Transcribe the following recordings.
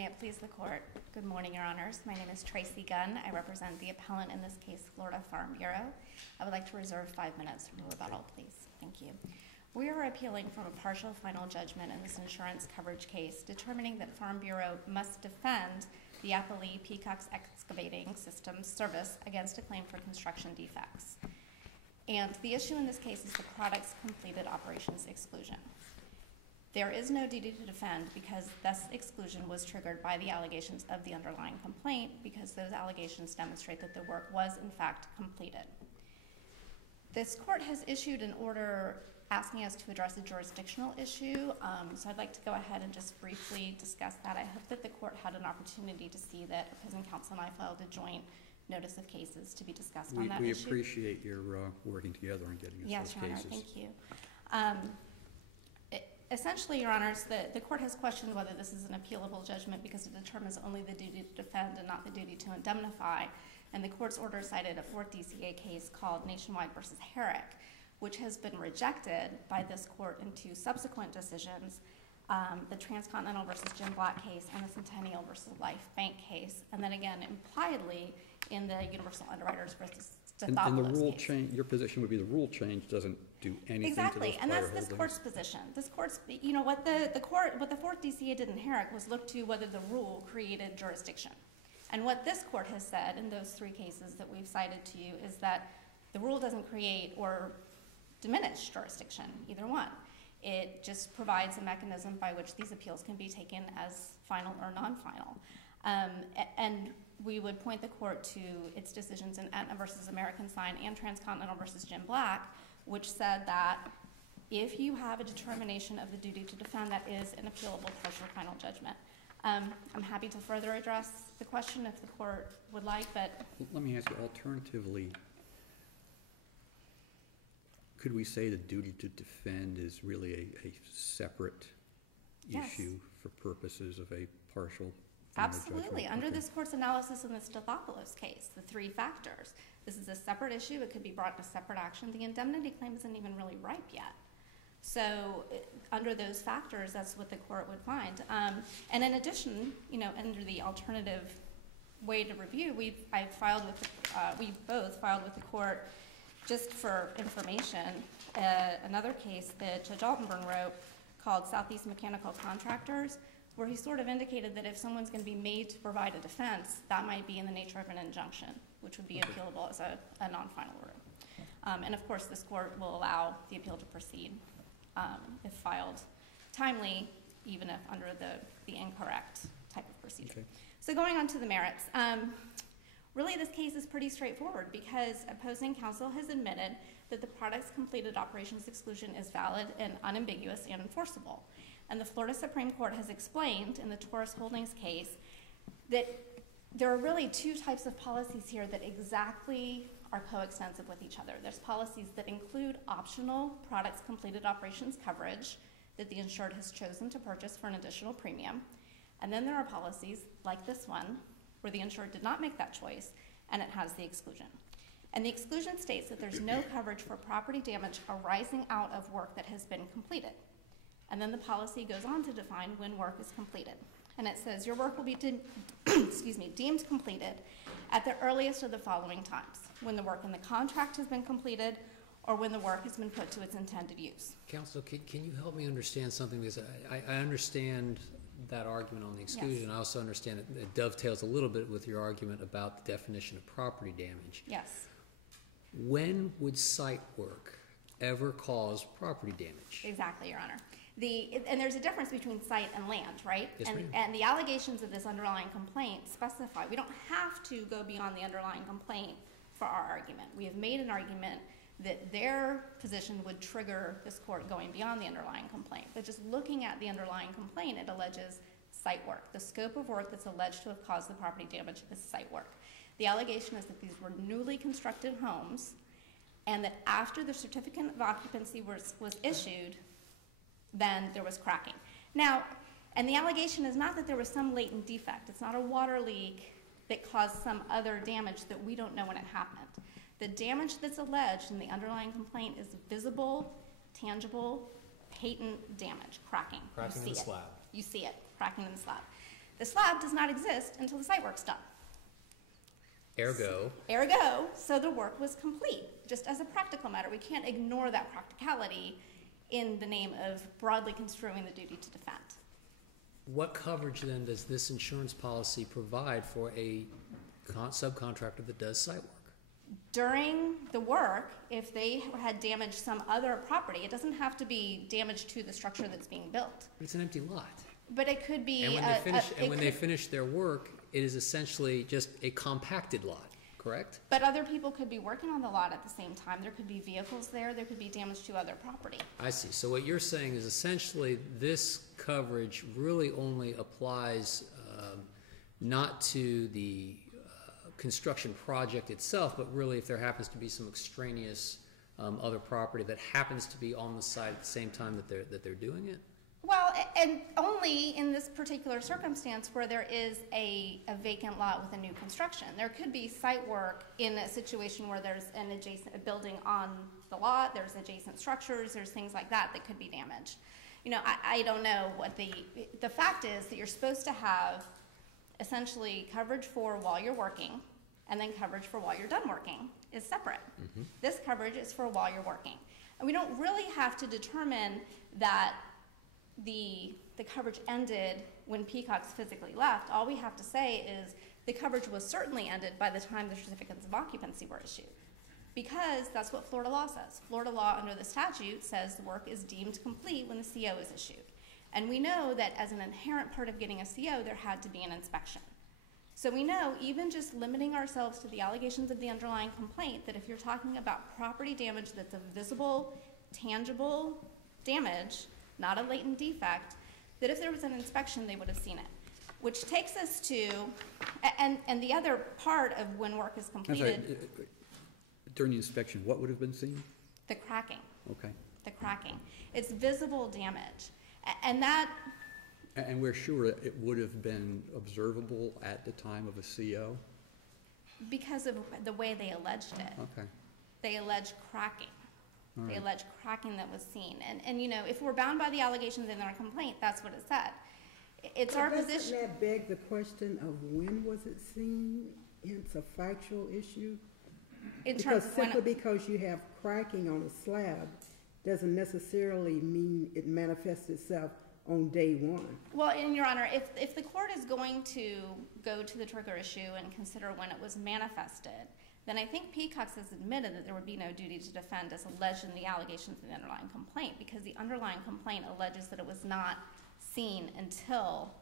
May it please the court. Good morning, Your Honors. My name is Tracy Gunn. I represent the appellant in this case, Florida Farm Bureau. I would like to reserve 5 minutes for rebuttal, please. Thank you. We are appealing from a partial final judgment in this insurance coverage case, determining that Farm Bureau must defend the appellee Peacock Excavating System Service against a claim for construction defects. And the issue in this case is the product's completed operations exclusion. There is no duty to defend because this exclusion was triggered by the allegations of the underlying complaint, because those allegations demonstrate that the work was in fact completed. This court has issued an order asking us to address a jurisdictional issue, so I'd like to go ahead and just briefly discuss that. I hope that the court had an opportunity to see that opposing counsel and I filed a joint notice of cases to be discussed on that issue. We appreciate your working together and getting us yes, those cases. Yes, Your Honor, thank you. Essentially, Your Honors, the court has questioned whether this is an appealable judgment because it determines only the duty to defend and not the duty to indemnify. And the court's order cited a 4th DCA case called Nationwide v. Herrick, which has been rejected by this court in 2 subsequent decisions, the Transcontinental v. Jim Black case and the Centennial v. Life Bank case, and then again impliedly in the Universal Underwriters v. And the rule change, your position would be the rule change doesn't do anything exactly, to those and that's holdings. this court's position. This court's, you know, what the 4th DCA did in Herrick was look to whether the rule created jurisdiction. And what this court has said in those 3 cases that we've cited to you is that the rule doesn't create or diminish jurisdiction, either one. It just provides a mechanism by which these appeals can be taken as final or non-final. And we would point the court to its decisions in Aetna v. American Sign and Transcontinental v. Jim Black, which said that if you have a determination of the duty to defend, that is an appealable partial final judgment. I'm happy to further address the question if the court would like, but... Let me ask you, alternatively, could we say the duty to defend is really a separate issue for purposes of a partial absolutely. Under this court's analysis in the Stathopoulos case, the 3 factors. This is a separate issue. It could be brought to separate action. The indemnity claim isn't even really ripe yet. So under those factors, that's what the court would find. And in addition, you know, under the alternative way to review, we both filed with the court, just for information, another case that Judge Altenburn wrote called Southeast Mechanical Contractors, where he sort of indicated that if someone's going to be made to provide a defense, that might be in the nature of an injunction, which would be appealable as a non-final order. And of course, this court will allow the appeal to proceed if filed timely, even if under the incorrect type of procedure. Okay. So going on to the merits. Really, this case is pretty straightforward because opposing counsel has admitted that the product's completed operations exclusion is valid and unambiguous and enforceable. And the Florida Supreme Court has explained in the Taurus Holdings case that there are really 2 types of policies here that exactly are coextensive with each other. There's policies that include optional products completed operations coverage that the insured has chosen to purchase for an additional premium. And then there are policies like this one where the insured did not make that choice and it has the exclusion. And the exclusion states that there's no coverage for property damage arising out of work that has been completed. And then the policy goes on to define when work is completed. And it says your work will be deemed completed at the earliest of the following times: when the work in the contract has been completed or when the work has been put to its intended use. Counsel, can you help me understand something? Because I understand that argument on the exclusion. Yes. I also understand it dovetails a little bit with your argument about the definition of property damage. Yes. When would site work ever cause property damage? Exactly, Your Honor. And there's a difference between site and land, right? Yes, and the allegations of this underlying complaint specify. We don't have to go beyond the underlying complaint for our argument. We have made an argument that their position would trigger this court going beyond the underlying complaint. But just looking at the underlying complaint, it alleges site work. The scope of work that's alleged to have caused the property damage is site work. The allegation is that these were newly constructed homes and that after the certificate of occupancy was issued, then there was cracking. Now, and the allegation is not that there was some latent defect. It's not a water leak that caused some other damage that we don't know when it happened. The damage that's alleged in the underlying complaint is visible, tangible, patent damage, cracking. Cracking in the slab. You see it, cracking in the slab. The slab does not exist until the site work's done. Ergo, So the work was complete. Just as a practical matter, we can't ignore that practicality in the name of broadly construing the duty to defend. what coverage then does this insurance policy provide for a subcontractor that does site work? During the work, if they had damaged some other property, it doesn't have to be damage to the structure that's being built. It's an empty lot. But it could be. And when they finish their work, it is essentially just a compacted lot, correct? But other people could be working on the lot at the same time. There could be vehicles there. There could be damage to other property. I see. So what you're saying is essentially this coverage really only applies not to the construction project itself, but really if there happens to be some extraneous other property that happens to be on the site at the same time that they're doing it? Well, and only in this particular circumstance where there is a vacant lot with a new construction. There could be site work in a situation where there's an adjacent building on the lot, there's adjacent structures, there's things like that that could be damaged. You know, I don't know what the fact is that you're supposed to have essentially coverage for while you're working and then coverage for while you're done working is separate. Mm-hmm. This coverage is for while you're working. And we don't really have to determine that the coverage ended when Peacock's physically left. All we have to say is the coverage was certainly ended by the time the certificates of occupancy were issued, because that's what Florida law says. Florida law under the statute says the work is deemed complete when the CO is issued. And we know that as an inherent part of getting a CO, there had to be an inspection. So we know, even just limiting ourselves to the allegations of the underlying complaint, that if you're talking about property damage that's a visible, tangible damage, not a latent defect, that if there was an inspection, they would have seen it. Which takes us to, and the other part of when work is completed. I'm sorry, during the inspection, what would have been seen? The cracking. Okay. The cracking. It's visible damage. And that. And we're sure it would have been observable at the time of a CO? Because of the way they alleged it. Okay. They alleged cracking. All They right. alleged cracking that was seen. And you know, if we're bound by the allegations in our complaint, that's what it said. It's our position. Doesn't that beg the question of when was it seen? It's a factual issue? Because simply because you have cracking on a slab doesn't necessarily mean it manifests itself on day one. Well, and Your Honor, if the court is going to go to the trigger issue and consider when it was manifested, then I think Peacock has admitted that there would be no duty to defend as alleged in the allegations of the underlying complaint, because the underlying complaint alleges that it was not seen until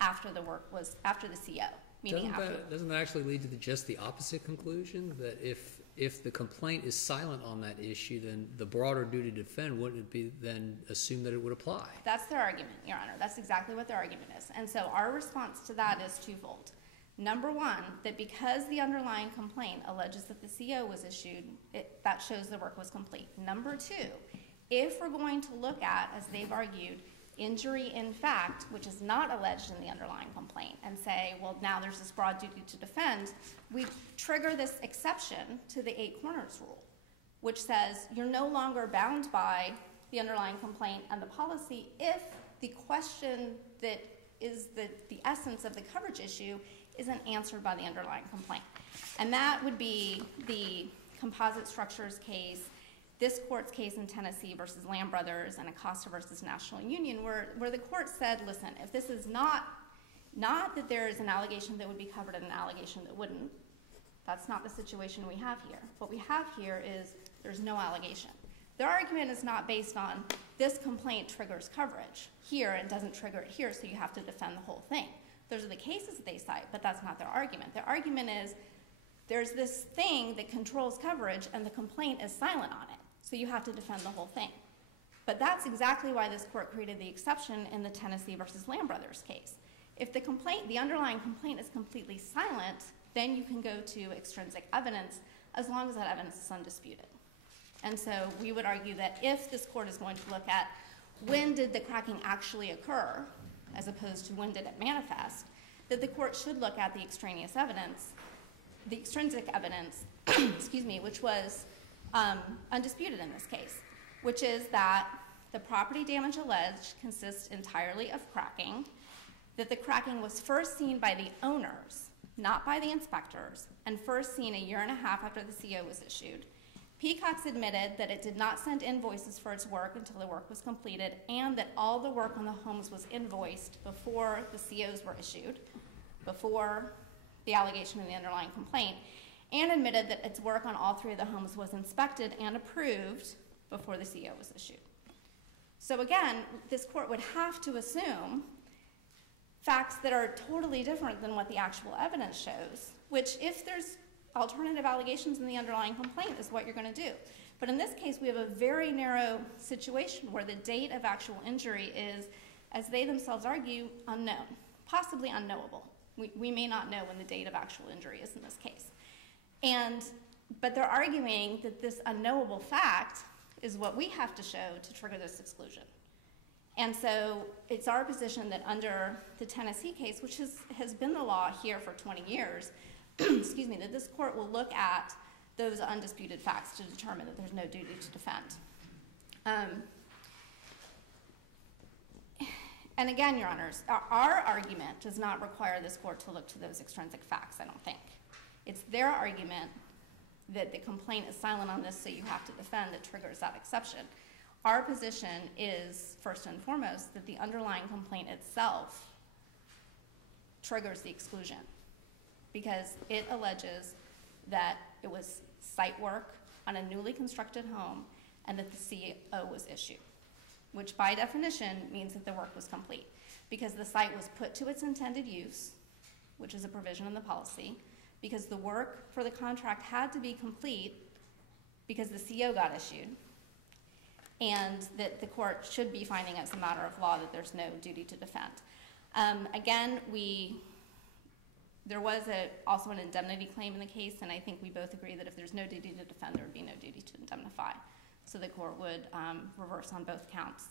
after the work was, after the CO. Doesn't that actually lead to just the opposite conclusion? That if the complaint is silent on that issue, then the broader duty to defend, wouldn't it be then assume that it would apply? That's their argument, Your Honor. That's exactly what their argument is. And so our response to that is twofold. Number one, that because the underlying complaint alleges that the CO was issued, that shows the work was complete. Number two, if we're going to look at, as they've argued, injury in fact, which is not alleged in the underlying complaint, and say, well, now there's this broad duty to defend, we trigger this exception to the 8 corners rule, which says you're no longer bound by the underlying complaint and the policy if the question that is the essence of the coverage issue isn't answered by the underlying complaint. And that would be the composite structures case, this court's case in Tennessee versus Lamb Brothers and Acosta versus National Union, where the court said, listen, if this is not that there is an allegation that would be covered and an allegation that wouldn't, that's not the situation we have here. What we have here is there's no allegation. Their argument is not based on this complaint triggers coverage here and doesn't trigger it here, so you have to defend the whole thing. Those are the cases they cite, but that's not their argument. Their argument is there's this thing that controls coverage and the complaint is silent on it, so you have to defend the whole thing. But that's exactly why this court created the exception in the Tennessee versus Lamb Brothers case. If the underlying complaint is completely silent, then you can go to extrinsic evidence as long as that evidence is undisputed. And so we would argue that if this court is going to look at when did the cracking actually occur, as opposed to when did it manifest, that the court should look at the extraneous evidence, the extrinsic evidence, excuse me, which was undisputed in this case, which is that the property damage alleged consists entirely of cracking, that the cracking was first seen by the owners, not by the inspectors, and first seen a year and a half after the CO was issued. Peacock's admitted that it did not send invoices for its work until the work was completed, and that all the work on the homes was invoiced before the COs were issued, before the allegation of the underlying complaint, and admitted that its work on all three of the homes was inspected and approved before the CO was issued. So again, this court would have to assume facts that are totally different than what the actual evidence shows, which, if there's alternative allegations in the underlying complaint, is what you're going to do. But in this case, we have a very narrow situation where the date of actual injury is, as they themselves argue, unknown, possibly unknowable. We may not know when the date of actual injury is in this case. But they're arguing that this unknowable fact is what we have to show to trigger this exclusion. And so it's our position that under the Tennessee case, which has been the law here for 20 years, excuse me, that this court will look at those undisputed facts to determine that there's no duty to defend. And again, Your Honors, our argument does not require this court to look to those extrinsic facts, I don't think. It's their argument that the complaint is silent on this, so you have to defend, that triggers that exception. Our position is, first and foremost, that the underlying complaint itself triggers the exclusion, because it alleges that it was site work on a newly constructed home and that the CO was issued, which by definition means that the work was complete, because the site was put to its intended use, which is a provision in the policy, because the work for the contract had to be complete because the CO got issued, and that the court should be finding as a matter of law that there's no duty to defend. Again, there was also an indemnity claim in the case, and I think we both agree that if there's no duty to defend, there would be no duty to indemnify. So the court would reverse on both counts,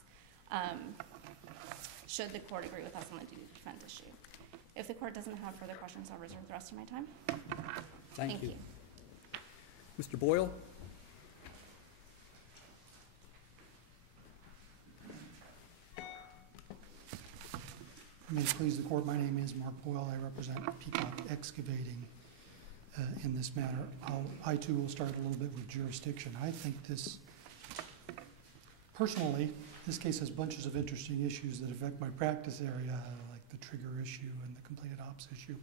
should the court agree with us on the duty to defend issue. If the court doesn't have further questions, I'll reserve the rest of my time. Thank you. Mr. Boyle? May it please the court, my name is Mark Boyle. I represent Peacock Excavating in this matter. I too will start a little bit with jurisdiction. I think personally, this case has bunches of interesting issues that affect my practice area, like the trigger issue and the completed ops issue.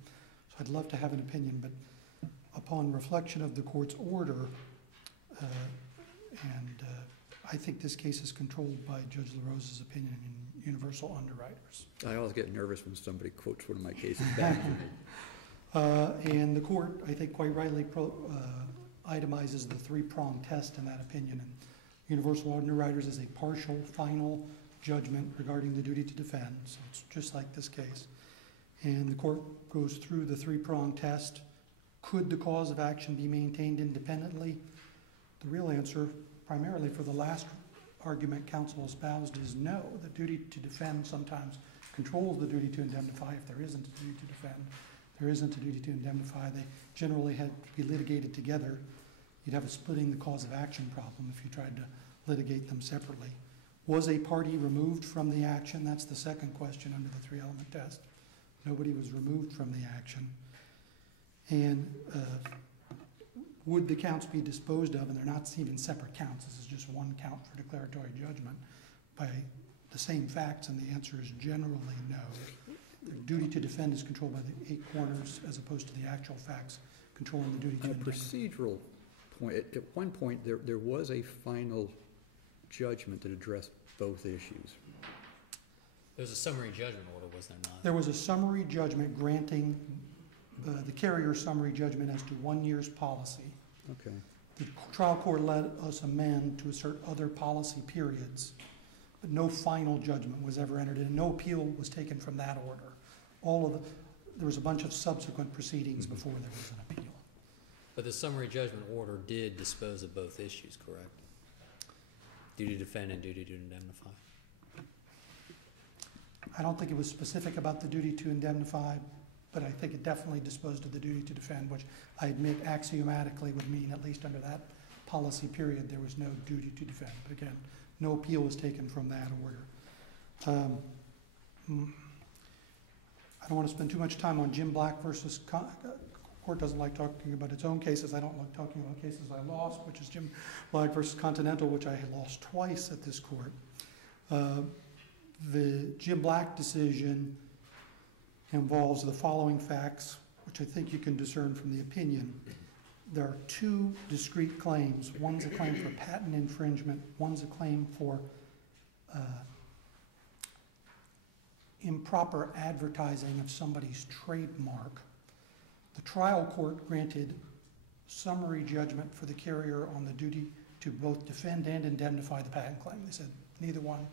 So I'd love to have an opinion, but upon reflection of the court's order, I think this case is controlled by Judge LaRose's opinion in Universal Underwriters. I always get nervous when somebody quotes one of my cases back to me. And the court, I think quite rightly, itemizes the three-pronged test in that opinion. And Universal Underwriters is a partial, final judgment regarding the duty to defend, so it's just like this case. And the court goes through the three-pronged test. Could the cause of action be maintained independently? The real answer, primarily for the last argument counsel espoused, is no. The duty to defend sometimes controls the duty to indemnify. If there isn't a duty to defend, there isn't a duty to indemnify. They generally had to be litigated together. You'd have a splitting the cause of action problem if you tried to litigate them separately. Was a party removed from the action? That's the second question under the three-element test. Nobody was removed from the action. And would the counts be disposed of? And they're not even separate counts. This is just one count for declaratory judgment by the same facts, and the answer is generally no. The duty to defend is controlled by the eight corners as opposed to the actual facts controlling the duty to On a indemnify. procedural point, at one point there was a final judgment that addressed both issues. There was a summary judgment order, was there not? There was a summary judgment granting the carrier summary judgment as to 1 year's policy. Okay. The trial court let us amend to assert other policy periods, but no final judgment was ever entered in. No appeal was taken from that order. There was a bunch of subsequent proceedings before there was an appeal. But the summary judgment order did dispose of both issues, correct? Duty to defend and duty to indemnify. I don't think it was specific about the duty to indemnify, but I think it definitely disposed of the duty to defend, which I admit axiomatically would mean, at least under that policy period, there was no duty to defend. But again, no appeal was taken from that order. I don't want to spend too much time on Jim Black versus, court doesn't like talking about its own cases. I don't like talking about cases I lost, which is Jim Black versus Continental, which I had lost twice at this court. The Jim Black decision involves the following facts, which I think you can discern from the opinion. There are two discrete claims. One's a claim for patent infringement. One's a claim for improper advertising of somebody's trademark. The trial court granted summary judgment for the carrier on the duty to both defend and indemnify the patent claim. They said neither one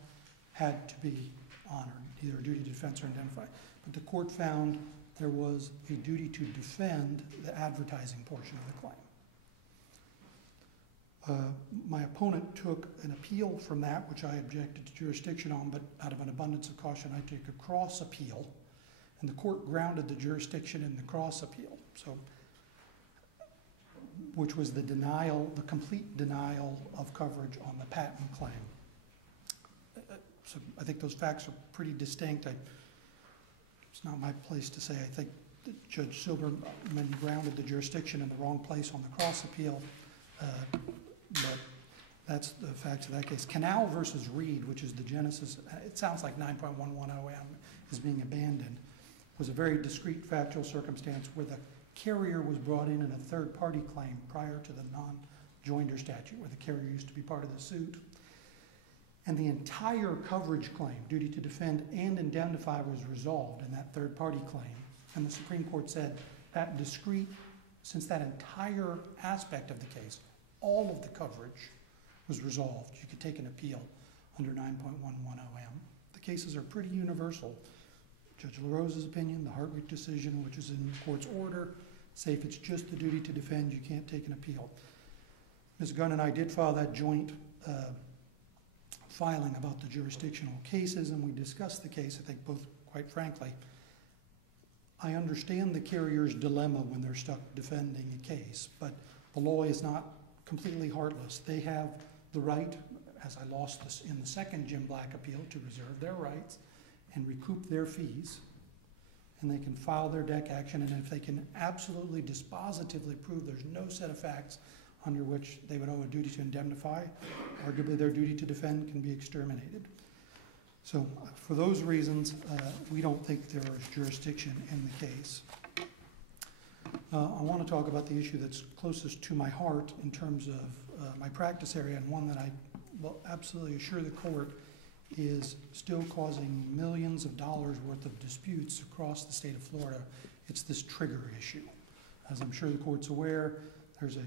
had to be honored, either a duty to defense or indemnify. But the court found there was a duty to defend the advertising portion of the claim. My opponent took an appeal from that, which I objected to jurisdiction on, but out of an abundance of caution, I took a cross appeal, and the court grounded the jurisdiction in the cross appeal, so, which was the denial, the complete denial of coverage on the patent claim. So I think those facts are pretty distinct. It's not my place to say. I think that Judge Silberman grounded the jurisdiction in the wrong place on the cross appeal, but that's the facts of that case. Canal versus Reed, which is the genesis, it sounds like 9.110M is being abandoned, was a very discrete factual circumstance where the carrier was brought in a third-party claim prior to the non-joinder statute, where the carrier used to be part of the suit. And the entire coverage claim, duty to defend and indemnify, was resolved in that third-party claim. And the Supreme Court said that discrete, since that entire aspect of the case, all of the coverage was resolved, you could take an appeal under 9.110M. The cases are pretty universal. Judge LaRose's opinion, the Hartwig decision, which is in the court's order, say if it's just the duty to defend, you can't take an appeal. Ms. Gunn and I did file that joint filing about the jurisdictional cases, and we discussed the case, I think both, quite frankly. I understand the carrier's dilemma when they're stuck defending a case, but the law is not completely heartless. They have the right, as I lost this in the second Jim Black appeal, to reserve their rights and recoup their fees, and they can file their deck action, and if they can absolutely dispositively prove there's no set of facts under which they would owe a duty to indemnify, arguably their duty to defend can be exterminated. So for those reasons, we don't think there is jurisdiction in the case. I want to talk about the issue that's closest to my heart in terms of my practice area, and one that I will absolutely assure the court is still causing millions of dollars worth of disputes across the state of Florida. It's this trigger issue. As I'm sure the court's aware, there's a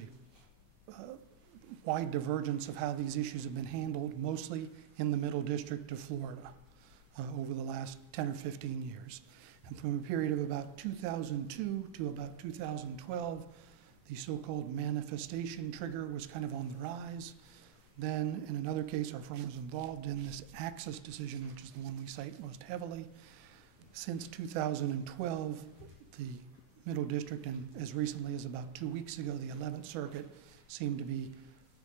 wide divergence of how these issues have been handled, mostly in the Middle District of Florida over the last 10 or 15 years. And from a period of about 2002 to about 2012, the so-called manifestation trigger was kind of on the rise. Then, in another case, our firm was involved in this Access decision, which is the one we cite most heavily. Since 2012, the Middle District, and as recently as about 2 weeks ago, the 11th Circuit, seemed to be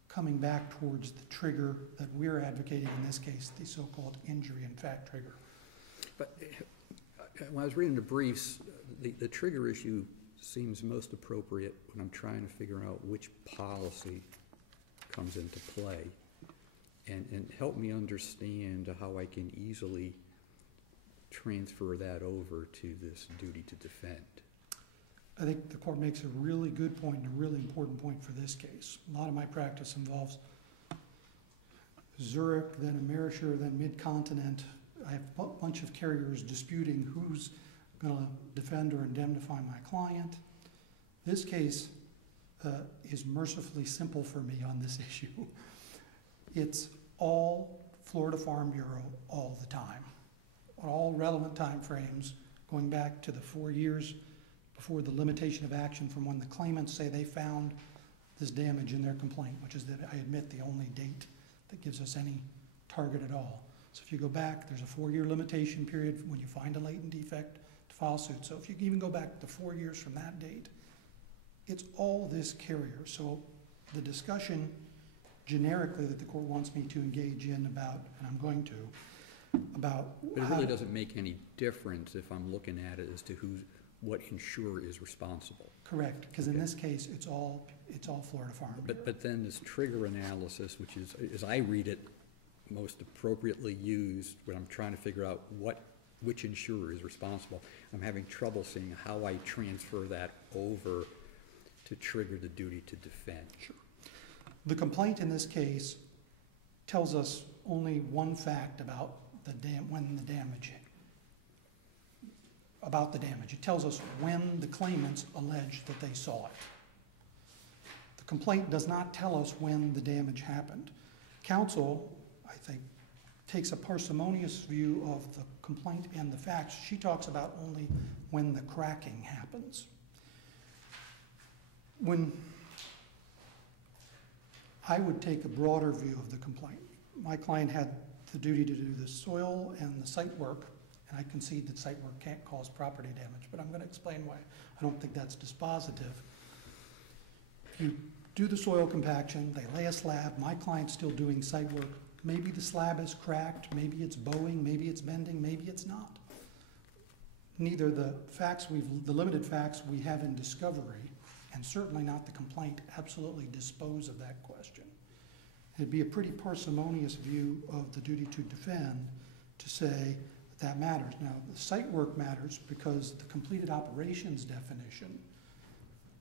coming back towards the trigger that we're advocating in this case, the so-called injury in fact trigger. But when I was reading the briefs, the trigger issue seems most appropriate when I'm trying to figure out which policy comes into play, and help me understand how I can easily transfer that over to this duty to defend. I think the court makes a really good point and a really important point for this case. A lot of my practice involves Zurich, then Amerisher, then Mid-Continent. I have a bunch of carriers disputing who's going to defend or indemnify my client. This case is mercifully simple for me on this issue. It's all Florida Farm Bureau all the time, all relevant time frames going back to the 4 years before the limitation of action from when the claimants say they found this damage in their complaint, which is, that I admit, the only date that gives us any target at all. So if you go back, there's a 4-year limitation period when you find a latent defect to file suit. So if you even go back to 4 years from that date, it's all this carrier. So the discussion generically that the court wants me to engage in about, and I'm going to, about But it how really to- doesn't make any difference if I'm looking at it as to what insurer is responsible. Correct, because in Okay. this case, it's all Florida Farm Bureau. But then this trigger analysis, which is, as I read it, most appropriately used when I'm trying to figure out which insurer is responsible, I'm having trouble seeing how I transfer that over to trigger the duty to defend. Sure. The complaint in this case tells us only one fact about about the damage. It tells us when the claimants alleged that they saw it. The complaint does not tell us when the damage happened. Counsel, I think, takes a parsimonious view of the complaint and the facts. She talks about only when the cracking happens. When I would take a broader view of the complaint. My client had the duty to do the soil and the site work, and I concede that site work can't cause property damage, but I'm going to explain why I don't think that's dispositive. You do the soil compaction, they lay a slab, my client's still doing site work. Maybe the slab is cracked, maybe it's bowing, maybe it's bending, maybe it's not. Neither the limited facts we have in discovery, and certainly not the complaint, absolutely dispose of that question. It'd be a pretty parsimonious view of the duty to defend to say that matters. Now, the site work matters because the completed operations definition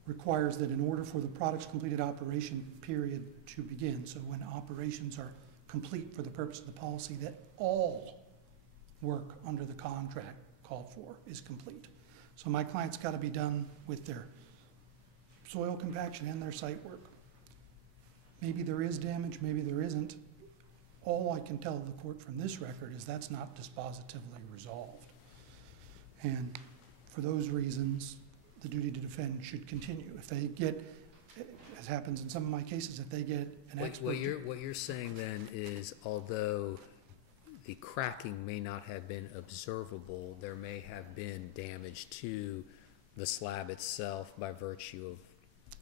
requires that in order for the product's completed operation period to begin, so when operations are complete for the purpose of the policy, that all work under the contract called for is complete. So my client's got to be done with their soil compaction and their site work. Maybe there is damage, maybe there isn't. All I can tell the court from this record is that's not dispositively resolved. And for those reasons, the duty to defend should continue. If they get, as happens in some of my cases, if they get an expert... What you're saying then is, although the cracking may not have been observable, there may have been damage to the slab itself by virtue of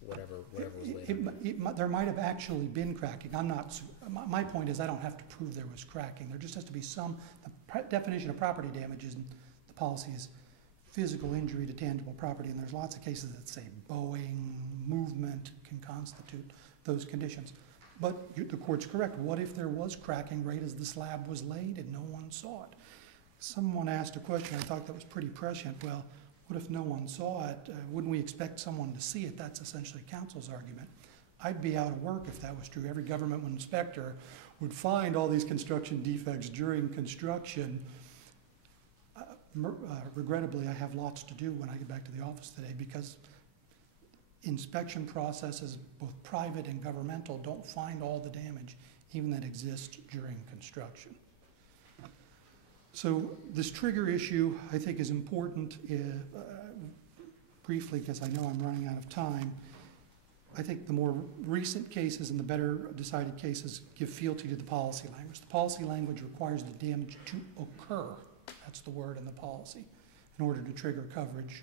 whatever was laid. There might have actually been cracking. My point is I don't have to prove there was cracking. There just has to be some, the definition of property damage in the policy is physical injury to tangible property, and there's lots of cases that say bowing, movement can constitute those conditions. But the court's correct. What if there was cracking right as the slab was laid and no one saw it? Someone asked a question I thought that was pretty prescient. Well, what if no one saw it? Wouldn't we expect someone to see it? That's essentially counsel's argument. I'd be out of work if that was true. Every government inspector would find all these construction defects during construction. Regrettably, I have lots to do when I get back to the office today because inspection processes, both private and governmental, don't find all the damage, even that exists during construction. So this trigger issue, I think, is important. Briefly, because I know I'm running out of time, I think the more recent cases and the better decided cases give fealty to the policy language. The policy language requires the damage to occur. That's the word in the policy. In order to trigger coverage,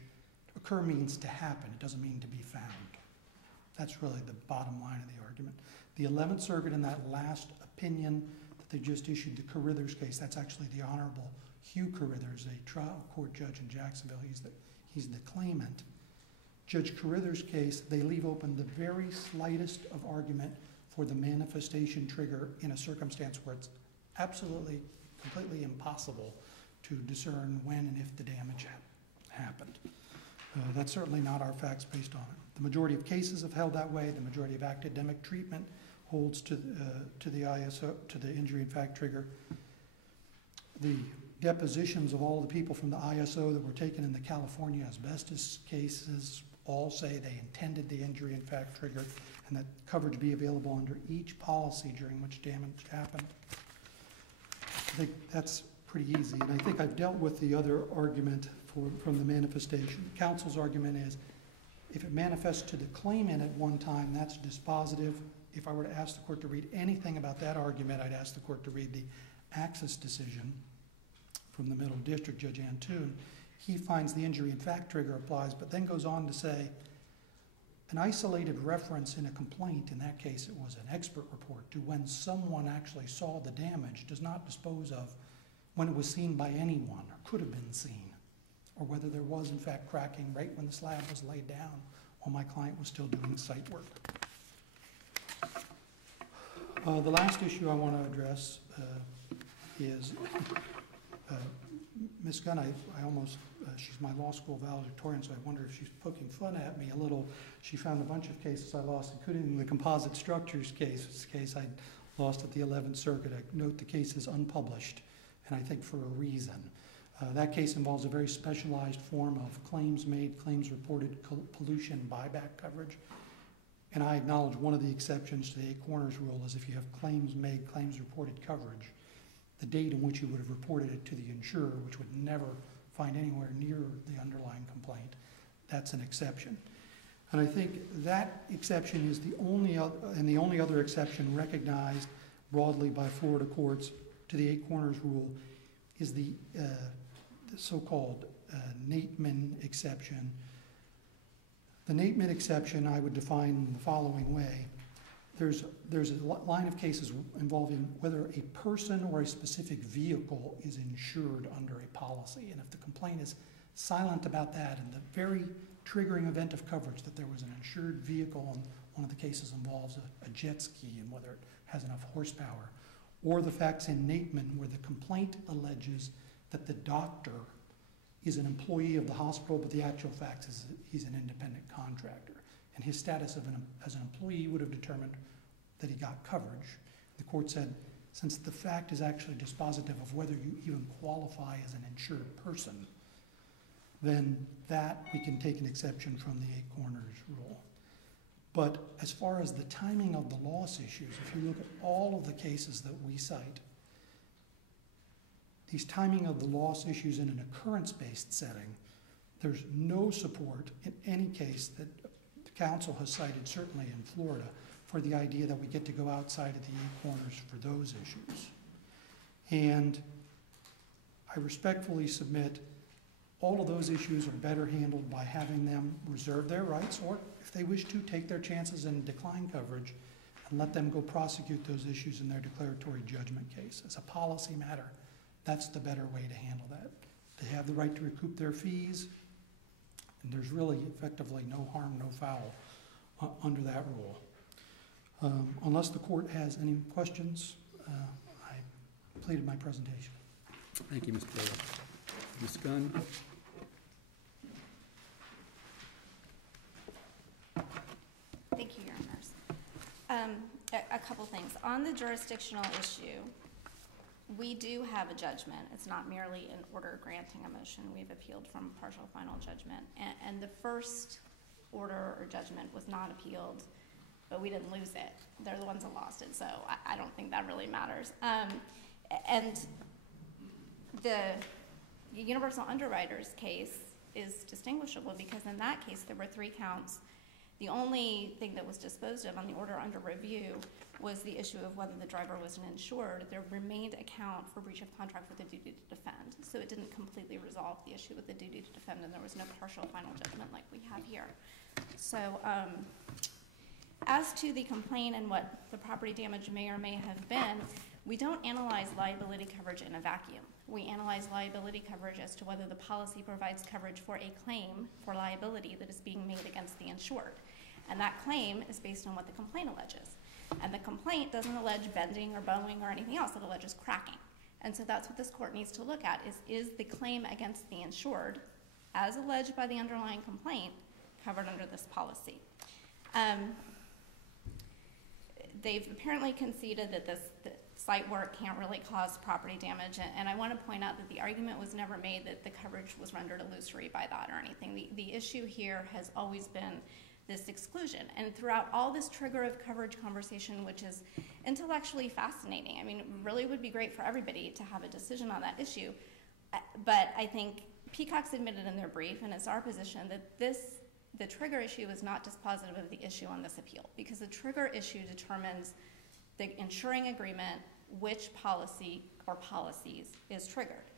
occur means to happen. It doesn't mean to be found. That's really the bottom line of the argument. The 11th Circuit in that last opinion that they just issued, the Carithers case, that's actually the Honorable Hugh Carithers, a trial court judge in Jacksonville. He's the claimant. Judge Carithers' case, they leave open the very slightest of argument for the manifestation trigger in a circumstance where it's absolutely, completely impossible to discern when and if the damage happened. That's certainly not our facts based on it. The majority of cases have held that way. The majority of academic treatment holds to the ISO, to the injury in fact trigger. The depositions of all the people from the ISO that were taken in the California asbestos cases all say they intended the injury in fact trigger and that coverage be available under each policy during which damage happened. I think that's pretty easy, and I think I've dealt with the other argument from the manifestation. Counsel's argument is if it manifests to the claimant at one time, that's dispositive. If I were to ask the court to read anything about that argument, I'd ask the court to read the Axis decision from the Middle District, Judge Antoon. He finds the injury in fact trigger applies, but then goes on to say an isolated reference in a complaint, in that case it was an expert report, to when someone actually saw the damage does not dispose of when it was seen by anyone, or could have been seen, or whether there was in fact cracking right when the slab was laid down while my client was still doing site work. The last issue I want to address is Ms. Gunn. I almost, she's my law school valedictorian, so I wonder if she's poking fun at me a little. She found a bunch of cases I lost, including the composite structures case. It's a case I lost at the 11th Circuit. I note the case is unpublished, and I think for a reason. That case involves a very specialized form of claims made, claims reported pollution buyback coverage. And I acknowledge one of the exceptions to the 8 corners rule is if you have claims made, claims reported coverage, the date in which you would have reported it to the insurer, which would never find anywhere near the underlying complaint, that's an exception. And I think that exception is the only other exception recognized broadly by Florida courts to the 8 corners rule is the so-called Nateman exception. The Nateman exception I would define in the following way. There's a line of cases involving whether a person or a specific vehicle is insured under a policy. And if the complaint is silent about that and the very triggering event of coverage that there was an insured vehicle, and one of the cases involves a jet ski and whether it has enough horsepower, or the facts in Nateman where the complaint alleges that the doctor is an employee of the hospital, but the actual fact is he's an independent contractor. And his status as an employee would have determined that he got coverage. The court said, since the fact is actually dispositive of whether you even qualify as an insured person, then that we can take an exception from the 8 corners rule. But as far as the timing of the loss issues, if you look at all of the cases that we cite, these timing of the loss issues in an occurrence-based setting, there's no support in any case that the council has cited, certainly in Florida, for the idea that we get to go outside of the 8 corners for those issues. And I respectfully submit all of those issues are better handled by having them reserve their rights, or if they wish to, take their chances and decline coverage and let them go prosecute those issues in their declaratory judgment case. As a policy matter, that's the better way to handle that. They have the right to recoup their fees, and there's really effectively no harm, no foul under that rule. Unless the court has any questions, I completed my presentation. Thank you, Mr. Taylor. Ms. Gunn? Thank you, Your Honors. A couple things. On the jurisdictional issue, we do have a judgment. It's not merely an order granting a motion. We've appealed from partial final judgment. And the first order or judgment was not appealed, but we didn't lose it. They're the ones that lost it, so I don't think that really matters. And the Universal Underwriters case is distinguishable because in that case there were 3 counts. The only thing that was disposed of on the order under review was the issue of whether the driver was an insured. There remained a count for breach of contract with the duty to defend. So it didn't completely resolve the issue with the duty to defend, and there was no partial final judgment like we have here. So as to the complaint and what the property damage may or may have been, we don't analyze liability coverage in a vacuum. We analyze liability coverage as to whether the policy provides coverage for a claim for liability that is being made against the insured. And that claim is based on what the complaint alleges. And the complaint doesn't allege bending or bowing or anything else. It alleges cracking. And so that's what this court needs to look at is the claim against the insured, as alleged by the underlying complaint, covered under this policy. They've apparently conceded that the site work can't really cause property damage, and I want to point out that the argument was never made that the coverage was rendered illusory by that or anything. The issue here has always been this exclusion, and throughout all this trigger of coverage conversation, which is intellectually fascinating. I mean, it really would be great for everybody to have a decision on that issue, but I think Peacock's admitted in their brief, and it's our position that the trigger issue is not dispositive of the issue on this appeal, because the trigger issue determines the insuring agreement, which policy or policies is triggered.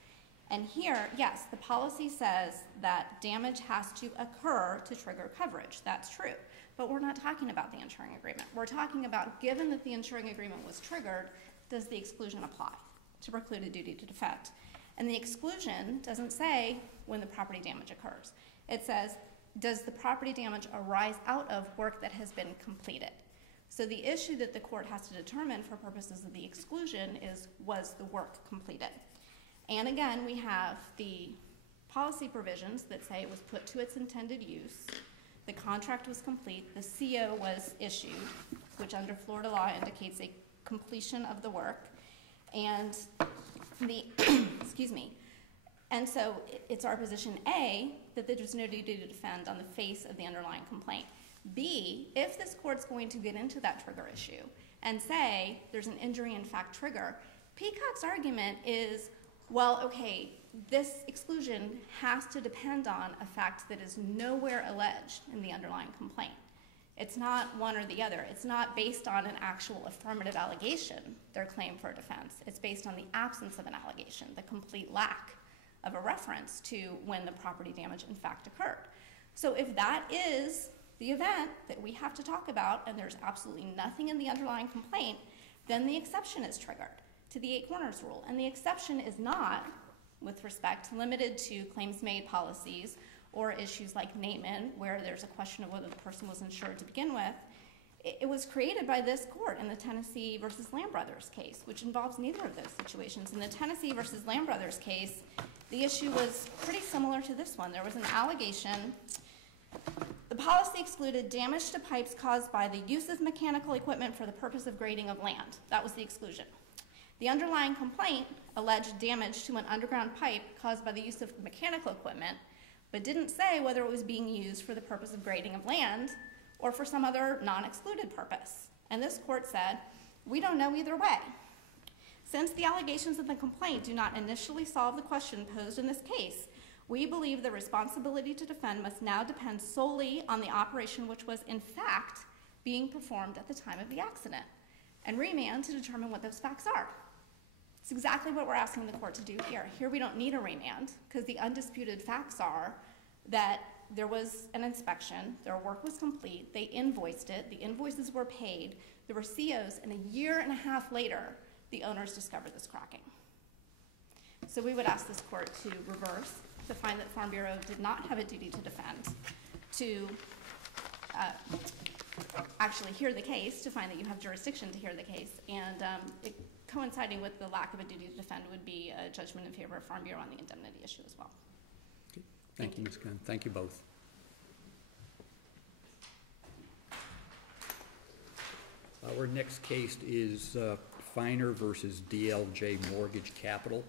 And here, yes, the policy says that damage has to occur to trigger coverage. That's true. But we're not talking about the insuring agreement. We're talking about, given that the insuring agreement was triggered, does the exclusion apply to preclude a duty to defect. And the exclusion doesn't say when the property damage occurs. It says, does the property damage arise out of work that has been completed? So the issue that the court has to determine for purposes of the exclusion is, was the work completed? And again, we have the policy provisions that say it was put to its intended use, the contract was complete, the CO was issued, which under Florida law indicates a completion of the work, and the, excuse me, and so it's our position A, that there's no duty to defend on the face of the underlying complaint. B, if this court's going to get into that trigger issue and say there's an injury in fact trigger, Peacock's argument is, well, okay, this exclusion has to depend on a fact that is nowhere alleged in the underlying complaint. It's not one or the other. It's not based on an actual affirmative allegation, their claim for defense. It's based on the absence of an allegation, the complete lack of a reference to when the property damage in fact occurred. So if that is the event that we have to talk about and there's absolutely nothing in the underlying complaint, then the exception is triggered to the 8 corners rule. And the exception is not, with respect, limited to claims made policies or issues like name-in, where there's a question of whether the person was insured to begin with. It was created by this court in the Tennessee versus Lamb Brothers case, which involves neither of those situations. In the Tennessee versus Lamb Brothers case, the issue was pretty similar to this one. There was an allegation. The policy excluded damage to pipes caused by the use of mechanical equipment for the purpose of grading of land. That was the exclusion. The underlying complaint alleged damage to an underground pipe caused by the use of mechanical equipment, but didn't say whether it was being used for the purpose of grading of land or for some other non-excluded purpose. And this court said, we don't know either way. Since the allegations of the complaint do not initially solve the question posed in this case, we believe the responsibility to defend must now depend solely on the operation which was in fact being performed at the time of the accident, and remand to determine what those facts are. It's exactly what we're asking the court to do here. Here we don't need a remand because the undisputed facts are that there was an inspection, their work was complete, they invoiced it, the invoices were paid, there were COs, and a year and a half later, the owners discovered this cracking. So we would ask this court to reverse, to find that Farm Bureau did not have a duty to defend, to actually hear the case, to find that you have jurisdiction to hear the case, and coinciding with the lack of a duty to defend would be a judgment in favor of Farm Bureau on the indemnity issue as well. Okay. Thank you, Ms. Gunn. Thank you both. Our next case is Feiner versus DLJ Mortgage Capital.